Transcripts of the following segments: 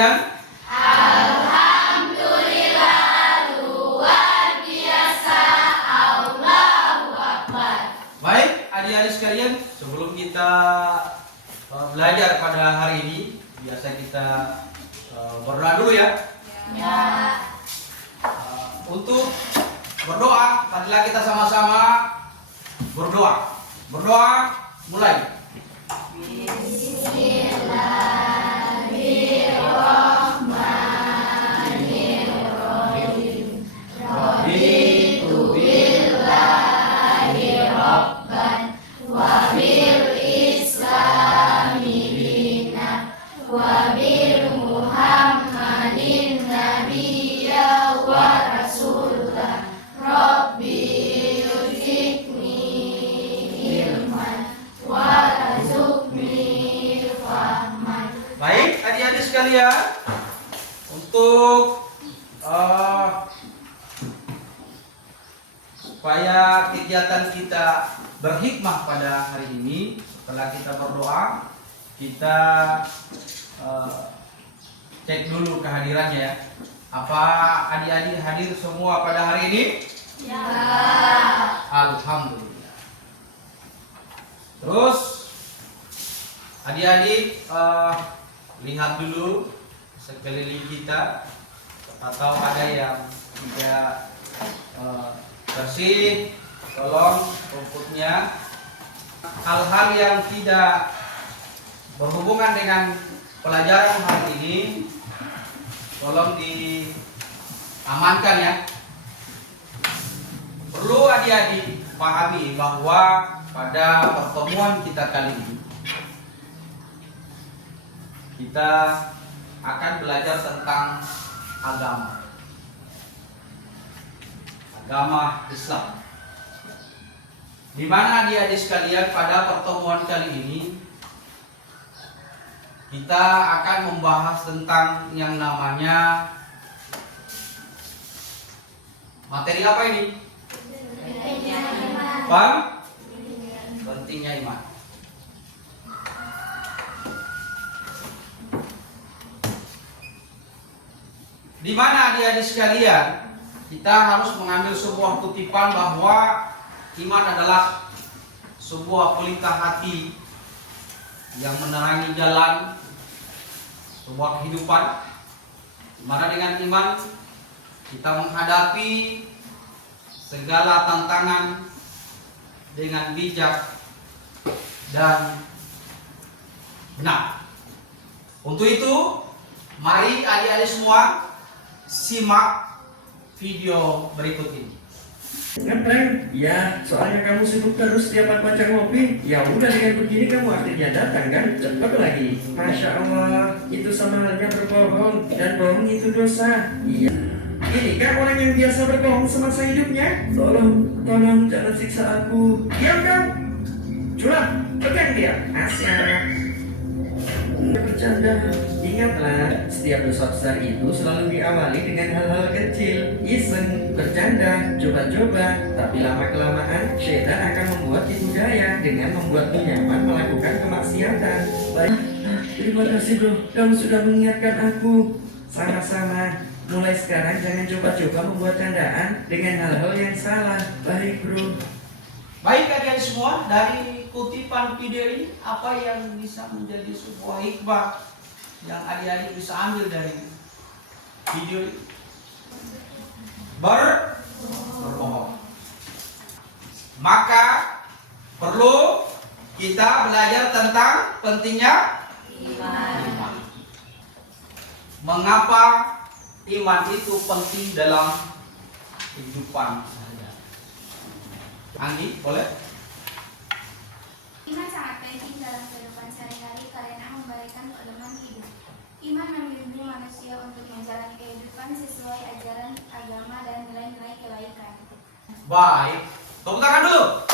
sekalian? Alhamdulillah, luar biasa, Allahu Akbar. Baik, adik-adik sekalian, sebelum kita belajar pada hari ini, biasa kita berdoa dulu ya. Ya. Untuk berdoa, marilah kita sama-sama berdoa. Berdoa, mulai. Bismillahirrahmanirrahim. Raditu billahi rabban wa bil islami dinan wa bil muhammadin nabiyya wa rasulah. Rabbi yuzidni ilman warzuqni fahman. Baik, adik-adik sekalian, untuk supaya kegiatan kita berhikmah pada hari ini, setelah kita berdoa, kita cek dulu kehadirannya ya. Apa adik-adik hadir semua pada hari ini? Ya. Alhamdulillah. Terus adik-adik lihat dulu sekeliling kita, atau ada yang tidak bersih, tolong rumputnya. Hal-hal yang tidak berhubungan dengan pelajaran hari ini tolong diamankan ya. Perlu adik-adik pahami bahwa pada pertemuan kita kali ini kita akan belajar tentang agama Islam. Di mana adik-adik sekalian, pada pertemuan kali ini kita akan membahas tentang yang namanya materi apa ini? Bang? Pentingnya iman. Di mana adik-adik sekalian, kita harus mengambil sebuah kutipan bahwa iman adalah sebuah pelita hati yang menerangi jalan sebuah kehidupan, di mana dengan iman kita menghadapi segala tantangan dengan bijak dan benar. Untuk itu, mari adik-adik semua simak video berikut ini. Ngetreng? Ya, soalnya kamu sibuk terus tiap baca ngopi. Ya udah, dengan begini kamu akhirnya datang kan? Cepet lagi. Masya Allah, itu sama halnya berbohong, dan bohong itu dosa. Iya. Ini kan orang yang biasa berbohong semasa hidupnya. Tolong jangan siksa aku. Diam kan? Curang, pegang dia. Asyik. Bercanda. Ingatlah, setiap dosa besar itu selalu diawali dengan hal-hal kecil, iseng, bercanda, coba-coba. Tapi lama-kelamaan, syaitan akan membuat itu daya dengan membuatmu nyaman melakukan kemaksiatan. Baik, terima kasih bro, kamu sudah mengingatkan aku. Sama-sama. Mulai sekarang jangan coba-coba membuat candaan dengan hal-hal yang salah. Baik bro. Baik adik-adik semua, dari kutipan video ini apa yang bisa menjadi sebuah hikmah yang adik-adik bisa ambil dari video ini? Berbohong. Maka perlu kita belajar tentang pentingnya iman. Mengapa iman itu penting dalam kehidupan sehari-hari? Anggi, boleh? Iman sangat penting dalam kehidupan sehari-hari karena memberikan pedoman hidup. Iman membimbing manusia untuk menjalani kehidupan sesuai ajaran agama dan nilai-nilai kebaikan. Baik, tepuk tangan dulu.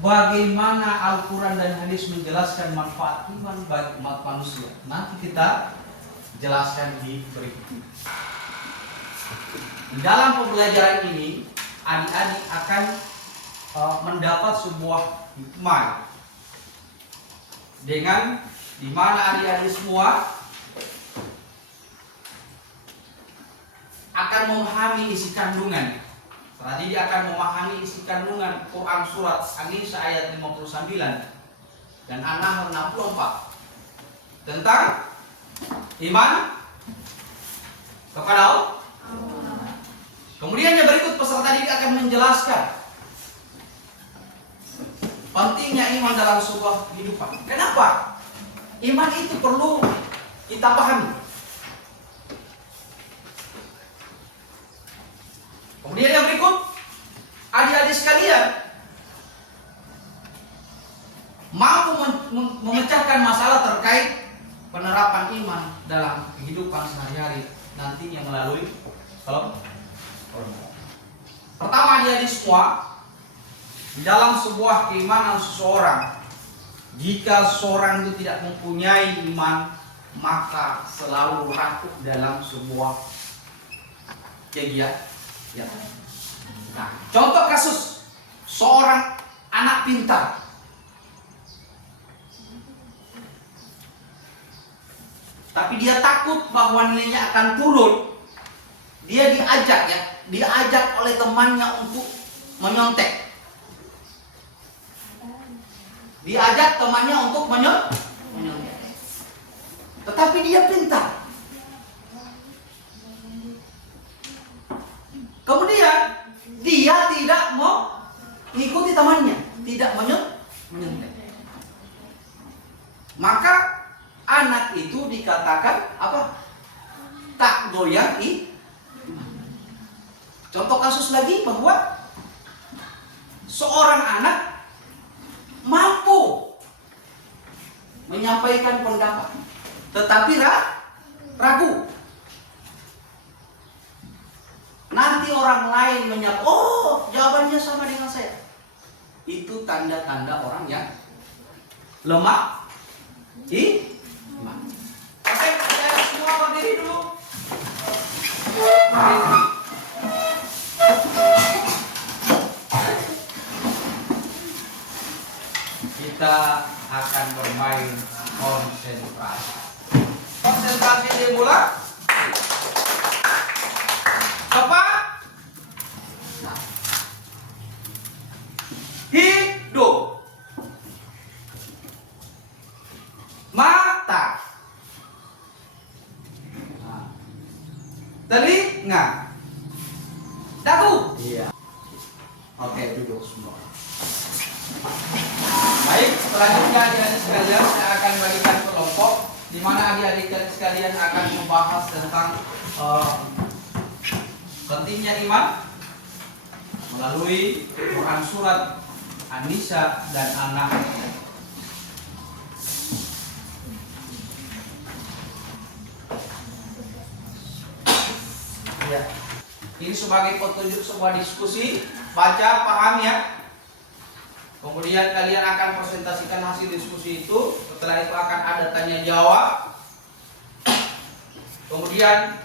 Bagaimana Al-Quran dan hadis menjelaskan manfaat iman bagi umat manusia? Nanti kita jelaskan di berikut. Di dalam pembelajaran ini, adik-adik akan mendapat sebuah hikmah dengan di mana adik-adik semua akan memahami isi kandungan. Berarti dia akan memahami isi kandungan Quran surat An-Nisa ayat 59 dan An-Nahl 64 tentang iman kepada Allah. Kemudian yang berikut peserta didik akan menjelaskan pentingnya iman dalam sebuah kehidupan. Kenapa? Iman itu perlu kita pahami. Kemudian yang berikut, adik-adik sekalian mampu memecahkan masalah terkait penerapan iman dalam kehidupan sehari-hari nantinya melalui kelompok. Pertama, adik-adik semua, di dalam sebuah keimanan seseorang, jika seseorang itu tidak mempunyai iman, maka selalu rapuh dalam sebuah kegiatan. Ya. Nah, contoh kasus seorang anak pintar, tapi dia takut bahwa nilainya akan turun. Dia diajak oleh temannya untuk menyontek. Diajak temannya untuk menyontek. Tetapi dia pintar. Kemudian dia tidak mau mengikuti temannya, tidak menyontek. Maka anak itu dikatakan apa? Tak goyang iman. Contoh kasus lagi bahwa seorang anak mampu menyampaikan pendapat, tetapi ragu. Nanti orang lain menyapa, oh jawabannya sama dengan saya. Itu tanda-tanda orang yang lemah iman. Oke, kita semua berdiri dulu. Kita akan bermain konsentrasi. Konsentrasi dimulai. Tepat. Nah. Hidup. Mata. Nah. Telinga. Dagu. Iya. Oke, duduk semua. Baik, selanjutnya adik-adik sekalian saya akan bagikan kelompok di mana adik-adik sekalian akan membahas tentang pentingnya iman melalui Quran surat An-Nisa dan An-Nahl. Ya. Ini sebagai petunjuk sebuah diskusi, baca, paham ya. Kemudian kalian akan presentasikan hasil diskusi itu. Setelah itu akan ada tanya jawab. Kemudian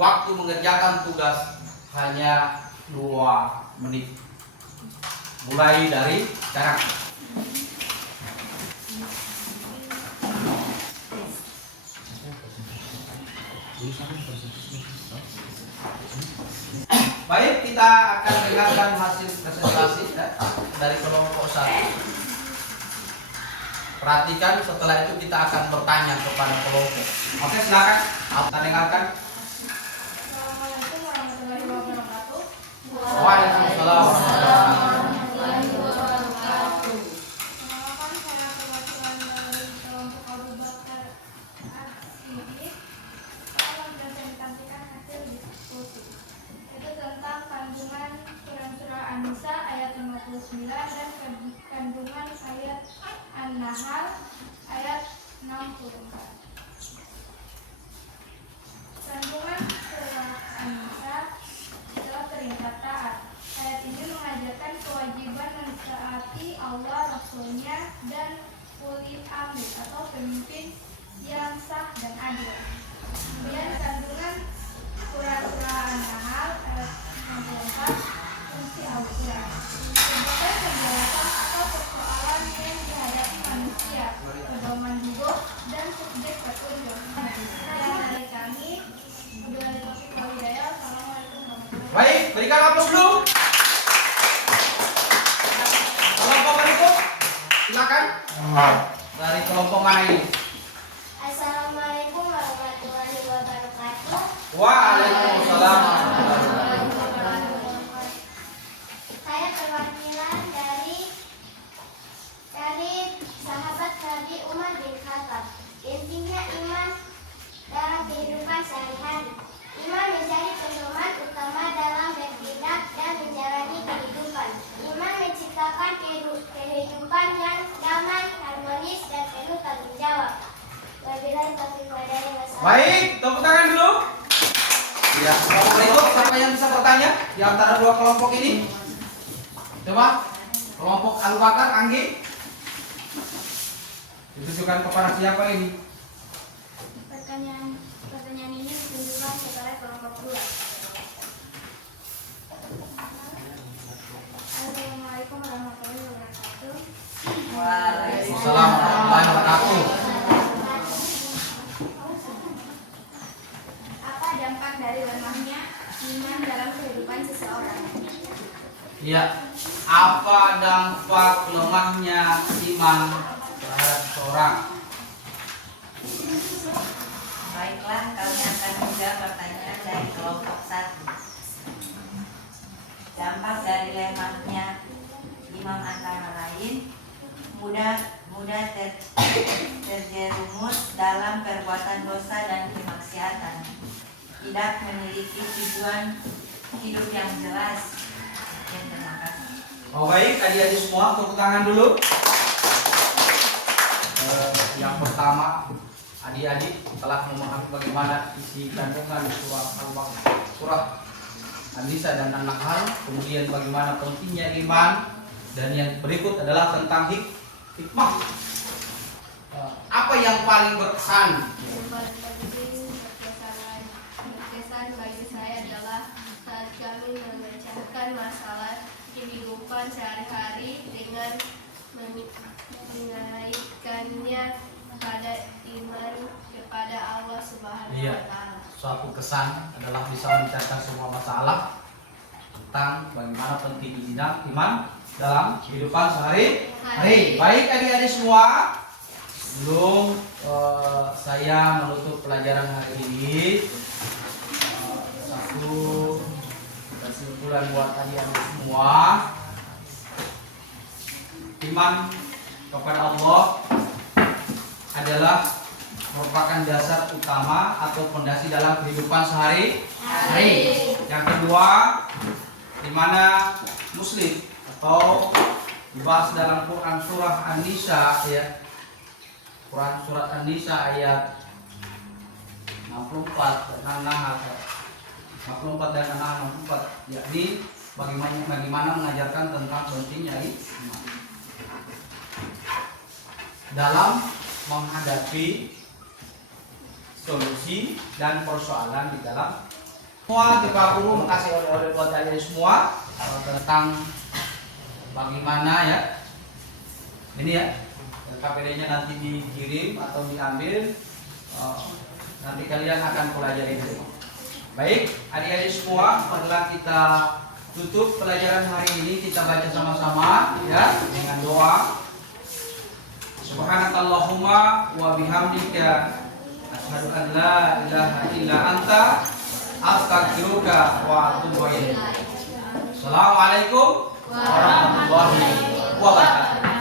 waktu mengerjakan tugas hanya 2 menit. Mulai dari sekarang. Baik, kita akan dengarkan hasil presentasi dari kelompok 1. Perhatikan, setelah itu kita akan bertanya kepada kelompok. Oke, silakan. Kita dengarkan. Assalamualaikum warahmatullahi wabarakatuh. Waalaikumsalam warahmatullahi Perkenalkan, saya perwakilan dari kelompok Abu Bakar As-Siddiq akan mempresentasikan hasil diskusi. Itu tentang kandungan Quran surah An-Nisa ayat 59 dan kandungan ayat An-Nahl ayat 64. Kandungan surah An-Nisa adalah perintah taat. Ayat ini mengajarkan kewajiban mentaati Allah, Rasulnya, dan ulil amri atau pemimpin yang sah dan adil. Kemudian kandungan Quran surah An-Nahl ayat 64 fungsi Al-Quran sebagai penjelasan atau persoalan yang dihadapi manusia, pedoman hidup, Baik, berikan aplaus dulu. Kelompok berikut, silakan. Dari kelompok mana ini? Assalamualaikum warahmatullahi wabarakatuh. Waalaikumsalam. Saya perwakilan dari sahabat Nabi Umar bin Khattab. Intinya iman dalam kehidupan sehari-hari. Iman menjadi pedoman utama dalam bertindak dan menjalani kehidupan. Iman menciptakan kehidupan yang damai, harmonis, dan penuh tanggung jawab. Wabillahi taufiq wal hidayah. Baik, tepuk tangan dulu. Ya, kelompok berikut siapa yang bisa bertanya di antara dua kelompok ini? Coba, kelompok Abu Bakar, Anggi. Ditujukan kepada siapa ini? Pertanyaan ini ditunjukkan kepada kelompok 2. Assalamualaikum warahmatullahi wabarakatuh. Waalaikumsalam warahmatullahi wabarakatuh. Apa dampak dari lemahnya iman dalam kehidupan seseorang? Ya, apa dampak lemahnya iman terhadap seseorang? Baiklah, kami akan menjawab pertanyaan dari kelompok 1. Dampak dari lemahnya imam antara lain mudah terjerumus dalam perbuatan dosa dan kemaksiatan, tidak memiliki tujuan hidup yang jelas. Terima kasih. Oh baik, adik-adik semua tepuk tangan dulu. Yang pertama, adik-adik telah memahami bagaimana isi kandungan surah An-Nisa dan An-Nahl, kemudian bagaimana pentingnya iman, dan yang berikut adalah tentang hikmah. Apa yang paling berkesan? Berkesan bagi saya adalah saat kami memecahkan masalah kehidupan sehari-hari dengan mengaitkannya pada iman kepada Allah Subhanahu wa Ta'ala. Suatu kesan adalah bisa memecahkan semua masalah tentang bagaimana pentingnya iman dalam kehidupan sehari-hari. Baik adik-adik semua, sebelum saya menutup pelajaran hari ini, satu kesimpulan buat adik-adik semua: iman kepada Allah adalah merupakan dasar utama atau fondasi dalam kehidupan sehari-hari. Yang kedua, di mana Muslim atau dibahas dalam Quran surah An-Nisa, ya, Quran surat An-Nisa ayat 64 dan 64, yakni bagaimana mengajarkan tentang pentingnya iman dalam menghadapi solusi dan persoalan di dalam semua. Kita perlu mengasih oleh buat kalian semua tentang bagaimana, ya, ini ya, KPD-nya nanti dikirim atau diambil, nanti kalian akan pelajari di rumah. Baik adik-adik semua, setelah kita tutup pelajaran hari ini, kita baca sama-sama ya dengan doa. Subhanakallahumma wa bihamdika asyhadu an la ilaha illa anta astaghfiruka wa atubu ilaik. Assalamualaikum warahmatullahi wabarakatuh.